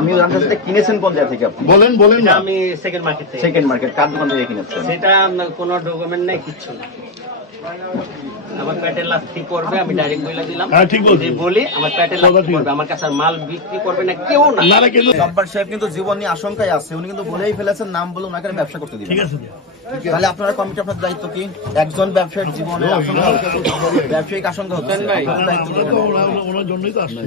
আমি জানতে চাই কিনেছেন কোন জায়গা থেকে আপনি? বলেন বলেন না। আমি সেকেন্ড মার্কেট থেকে। সেকেন্ড মার্কেট কার দোকান থেকে কিনেছেন? সেটা কোনো ডকুমেন্ট নাই, কিচ্ছু না। আমার পেটের লাথি করবে, আমি ডাইরেক্ট বলে দিলাম। হ্যাঁ, ঠিক বলছেন। যে বলি আমার পেটের লাথি করবে, আমার কাছে আর মাল বিক্রি করবে না কেউ না। না কিন্তু জব্বার সাহেব কিন্তু জীবন নিয়ে আশঙ্কায় আছে, উনি কিন্তু বলেই ফেলেছেন নাম বলে ওনাকে ব্যবসা করতে দিবেন। ঠিক আছে। তাহলে আপনারা কমিটি আপনার দায়িত্ব কি? একজন ব্যবসায়ীর জীবনে ব্যবসায়িক আশঙ্কা হচ্ছে, আপনাদের দায়িত্ব কি? ওনার জন্যই তো আসছে।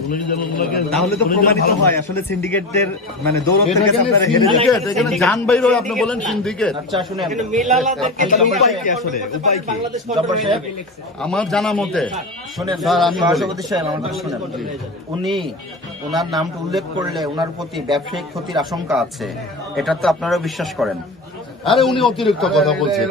তাহলে তো প্রমাণিত হয় আসলে সিন্ডিকেটদের মানে দৌলতের কাছে আপনারা হেরে সিন্ডিকেট, যাচ্ছেন। এখানে জান বাইরে আপনি বলেন সিন্ডিকেট। আচ্ছা শুনেন কিন্তু মিল আলাদাকে তাহলে উপায় কি আসলে? উপায় কি? বাংলাদেশ জব্বার সাহেব আমার জানা মতে শুনেন, স্যার, আমি বলি। সভাপতি সাহেব আমার কথা শুনেন। উনি ওনার নামটা উল্লেখ করলে ওনার প্রতি ব্যবসায়িক ক্ষতির আশঙ্কা আছে, এটা তো আপনারা বিশ্বাস করেন? আরে উনি অতিরিক্ত কথা বলছে।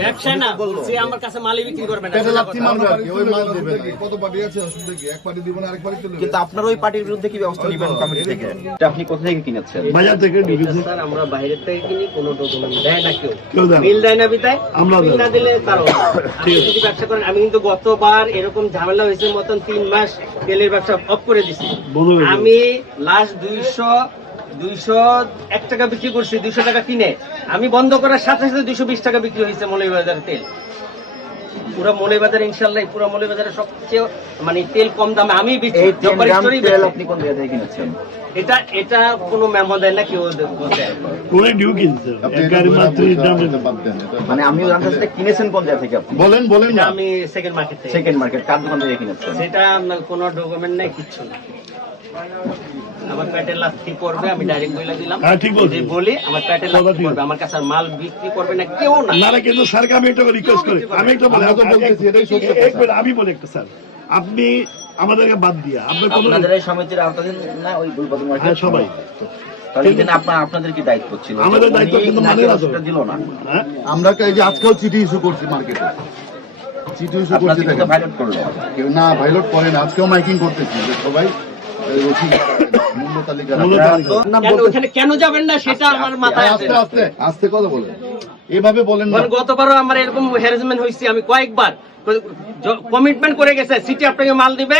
ব্যবসা না, বলছে আমার কাছে মালই বিক্রি করবে না। পেটে লাথি মারবে আর কি, ওই মাল দেবে না। কত পার্টি আছে অসুবিধা কি? এক পার্টি দিব না আরেক পার্টি চলে যাবে। কিন্তু আপনারা ওই পার্টির বিরুদ্ধে কি ব্যবস্থা নেবেন কমিটি থেকে? এটা আপনি কোথা থেকে কিনেছেন? বাজার থেকে ঢুকেছে। স্যার আমরা বাইরের থেকে কিনি, কোনো ডকুমেন্ট দেয় না কেউ। কেউ দেয় না। বিল দেয় না বিদায়, আমরা বিল দেব। না দিলে তারও আপনি যদি ব্যবসা করেন। আমি কিন্তু গতবার এরকম ঝামেলা হয়েছে মতন 3 মাস তেলের ব্যবসা অফ করে দিছি। বন্ধ করে দিয়েছে। আমি লাস্ট 201 টাকা বিক্রি করছি, 200 টাকা কিনে। আমি বন্ধ করার সাথে সাথে 220 টাকা বিক্রি হয়েছে মৌলভীবাজার তেল। পুরো মৌলভীবাজার ইনশাআল্লাহ পুরো মৌলভীবাজারের সবচেয়ে মানে তেল কম দামে আমি বিক্রি। এই 10 জব্বার গ্রাম স্টোরেই তেল বেচি। আপনি কোন জায়গা থেকে কিনেছেন? এটা কোনো মেমো দেয় না কেউ বলতে। করে ডিউ কিনছে। এক গাড়ি মাত্র দামে। মানে আমিও জানতে চাই কিনেছেন কোন জায়গা থেকে আপনি? বলেন বলেন এটা না। আমি সেকেন্ড মার্কেট থেকে। সেকেন্ড মার্কেট কার দোকান থেকে কিনেছেন? সেটা কোনো ডকুমেন্ট নাই, কিচ্ছু না। আমার পেটের লাথি করবে, আমি ডাইরেক্ট বলে দিলাম। হ্যাঁ, ঠিক বলছেন। যে বলি আমার পেটের কথা লাথি ঠিক। করবে, আমার কাছে আর মাল বিক্রি করবে না কেউ না। না কিন্তু স্যারকে আমি একটা রিকোয়েস্ট করি। আমি একটা বলি, আমরা তো বলতেছি, এটাই সত্য এক মিনিট, আমি বলি একটা স্যার, আপনি আমাদেরকে বাদ দিয়া আপনার কোনো আপনাদের এই সমিতির আওতাধীন না ওই গুলবাদুর মার্কেট? হ্যাঁ, সবাই। তাহলে এখানে আপনাদের কি দায়িত্ব ছিল? আমাদের দায়িত্ব উনি কিন্তু নাকি মানে না তো। ওষুধটা দিল না। হ্যাঁ? আমরা এই যে আজকেও চিঠি ইস্যু করছি মার্কেটে, চিঠি ইস্যু করছি আপনাদের তো ভাইলেট করলো। কেউ না ভাইলট করে না, আজকেও মাইকিং করতেছি যে সবাই এই রসিদ মূল্য তালিকা মূল্য রাখেন। তালিকা। নাম কেন বলতে- ওখানে কেন যাবেন না সেটা আমার মাথায় আছে। আস্তে আস্তে আস্তে কথা বলেন, এভাবে বলেন না। মানে গতবারও আমার এরকম হ্যারাসমেন্ট হয়েছে, আমি কয়েকবার কমিটমেন্ট করে গেছে সিটি আপনাকে মাল দিবে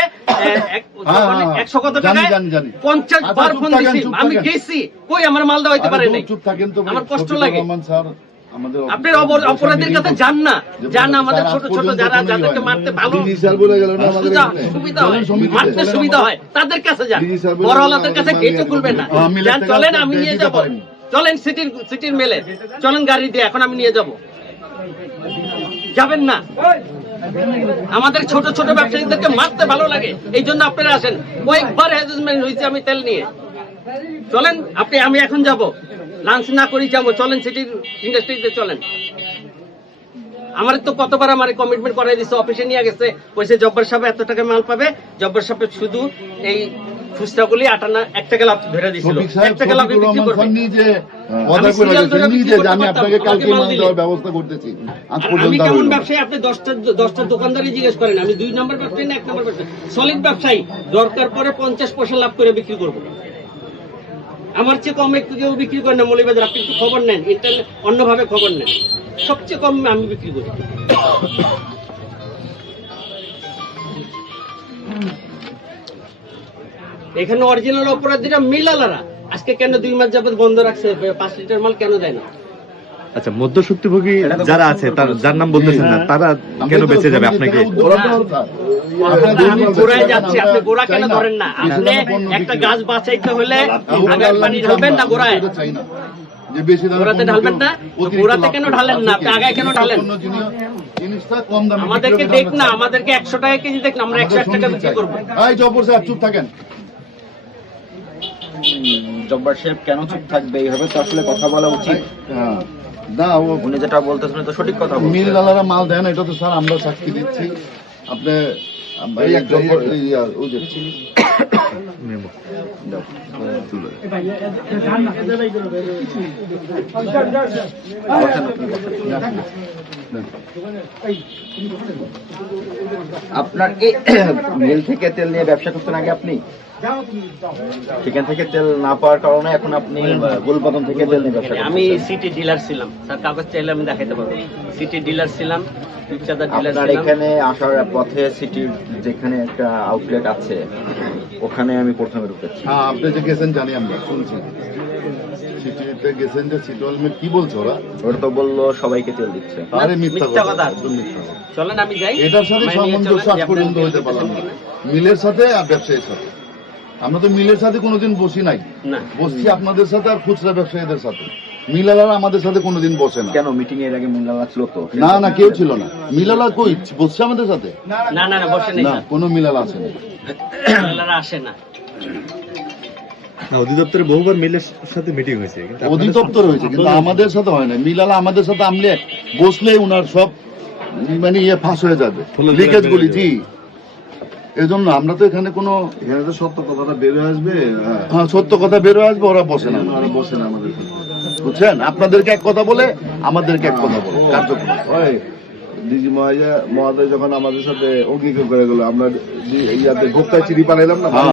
100 কত জানি, টাকায়, জানি, জানি। 50 আচ্ছা, বার চুপ ফোন থাকেন, দিছি, চুপ আমি থাকেন। গেছি, কই আমার মাল দেওয়া হইতে আরে পারে দূর নাই। চুপ থাকেন তো ভাই। আমার কষ্ট শফিকুর লাগে। রহমান স্যার আমাদের আপনি অপরাধীর কাছে যান না, যান না, আমাদের ছোট ছোট যারা যাদেরকে মারতে ভালো ডিজি স্যার বলে গেল না আমাদের এখানে। সুবিধা হয়, চলেন সমিতিতে, মারতে চলেন সুবিধা আমাদের- হয়, তাদের কাছে যান। ডিজি স্যার বলে বড় গেল আলাদের কাছে আমাদের গেটও মালিক খুলবেন না। মিলের যান, থেকে চলেন আপনার আমি নিয়ে দিতে যাব। পারেনি। চলেন সিটির মেলে, চলেন গাড়ি দিয়ে, এখন আমি নিয়ে যাব। যাবেন না। আমাদের ছোট ছোট ব্যবসায়ীদেরকে মারতে ভালো লাগে, এই জন্য আপনারা আসেন। কয়েকবার হ্যারাসমেন্ট হয়েছে আমি তেল নিয়ে। চলেন আমি এখন যাব, লাঞ্চ না করি যাবো। চলেন সিটির ইন্ডাস্ট্রিতে চলেন। আমার তো কতবার আমার কমিটমেন্ট করাই দিচ্ছে, অফিসে নিয়ে গেছে, কইছে জব্বার সাহেব এত টাকা মাল পাবে। জব্বার সাহেব শুধু এই খুচরাগুলি 1 টাকা লাভ ধরে দিছিল, শফিক সাহেব, 1 টাকা লাভ শফিকুর বিক্রি রহমান করবে। স্যার নিজে আমি কথা করে সিরিয়াল গেছেন, ধরে বিক্রি নিজে যে করতে আমি পারতাম, আপনাকে কালকে আমাকে মাল মাল দিলে। দেওয়ার ব্যবস্থা করতেছি। আজ আমি পর্যন্ত কেমন হইল না। ব্যবসায়ী আপনি 10টা দোকানদারি জিজ্ঞেস করেন। আমি 2 নম্বর ব্যবসায়ী না 1 নম্বর ব্যবসায়ী, সলিড ব্যবসায়ী। দরকার পরে 50 পয়সা লাভ করে বিক্রি করবো। আমার চেয়ে কম একটু কেউ বিক্রি করে না মৌলভীবাজার। আপনি একটু খবর নেন, ইন্টারনেট অন্যভাবে খবর নেন, সবচেয়ে কম আমি বিক্রি করি। এখানে অরিজিনাল অপরাধীরা মিলালারা আজকে কেন 2 মাস যাবত বন্ধ রাখছে? 5 লিটার মাল কেন দেয় না? আচ্ছা, মধ্যসূত্রভোগী যারা আছে যার নাম বলতেছেন না, তারা কেন বেঁচে যাবে আপনাকে? আমি গোড়ায় যাচ্ছি, আপনি গোড়া কেন ধরেন না? আপনি একটা গাছ বাঁচাইতে হলে আগার পানি ঢালবেন না গোড়ায়? চাই না যে বেশি দামে গোড়াতে পণ্য ঢালবেন না? অতিরিক্ত গোড়াতে লাভ কেন করে। ঢালেন না? আপনি আগায় কেন ঢালেন? অন্য জিনিসটা কম দামে আমাদেরকে বিক্রি দেখ করতে না, হবে। আমাদেরকে 100 টাকা কেজি দেখ না, আমরা 160 টাকা বিক্রি করবো। এই জব্বর সাহেব চুপ থাকেন। জব্বার সাহেব কেন চুপ থাকবে? এইভাবে তো আসলে কথা বলা উচিত। হ্যাঁ, না ও উনি যেটা বলতেছেন তো সঠিক কথা মিল বলছেন। দালারা মাল দেন, এটা তো স্যার আমরা সাক্ষী দিচ্ছি। আপনি এই ওই যে দাও। আপনার এই মিল থেকে তেল নিয়ে ব্যবসা করতেন আগে আপনি? সেখান থেকে তেল না পাওয়ার কারণে এখন আপনি গোলপাতন থেকে তেল নিয়ে ব্যবসা আমি করতেছেন। সিটি ডিলার ছিলাম স্যার, কাগজ চাইলে আমি দেখাইতে পারবো। সিটি ডিলার ছিলাম, রূপচাঁদা ডিলার আপনার ছিলাম। এখানে আসার পথে সিটির যেখানে একটা আউটলেট আছে ওখানে আমি প্রথমে ঢুকেছি। হ্যাঁ, আপনি যে গেছেন জানি আমরা, শুনছি সিটিতে গেছেন যে সিটি হলমে কি বলছো ওরা? ওরা তো বললো সবাইকে তেল দিচ্ছে। আরে মিথ্যা মিথ্যা কথা, কথা। একদম মিথ্যা কথা। চলেন আমি যাই, এটার সাথে আমায় নিয়ে সামঞ্জস্য চলেন, আজ যে আপনি পর্যন্ত হইতে পারলাম না, মিলের সাথে আর ব্যবসায়ীর সাথে। আমরা তো মিলের সাথে কোনোদিন বসি নাই, না। বসছি আপনাদের সাথে আর খুচরা ব্যবসায়ীদের সাথে। মিলালারা আমাদের সাথে কোনোদিন বসে না। কেন মিটিং এর আগে মিল্লা ছিল তো? না না, কেউ ছিল না। মিলালা কই বসছে আমাদের সাথে? না না না, বসে নেই না, কোনো মিলালা আসে না। ডিলাররা আসে না। না, অধিদপ্তরে বহুবার মিলের সাথে মিটিং হয়েছে, কিন্তু আপনাদের অধিদপ্তর হয়েছে, কিন্তু আমাদের সাথে হয় না। মিলালা আমাদের সাথে আমলে বসলে উনার সব মানে ইয়ে ফাঁস হয়ে যাবে, ফুলের লিকেজ বেড়ে গুলি। যাবে। জি, এই জন্য আমরা তো এখানে কোনো, এখানে তো সত্য কথাটা বেরো আসবে। হ্যাঁ, সত্য কথা বেরো আসবে, ওরা বসে না। ওরা বসে না আমাদের সাথে। বুঝছেন, আপনাদেরকে এক কথা বলে আমাদেরকে এক কথা বলে কার্যক্রম। ওই ডিজি মহাদয় যখন আমাদের সাথে অঙ্গীকার করে গেল, আমরা ইয়াতে ভোক্তা চিঠি পাঠাইলাম না।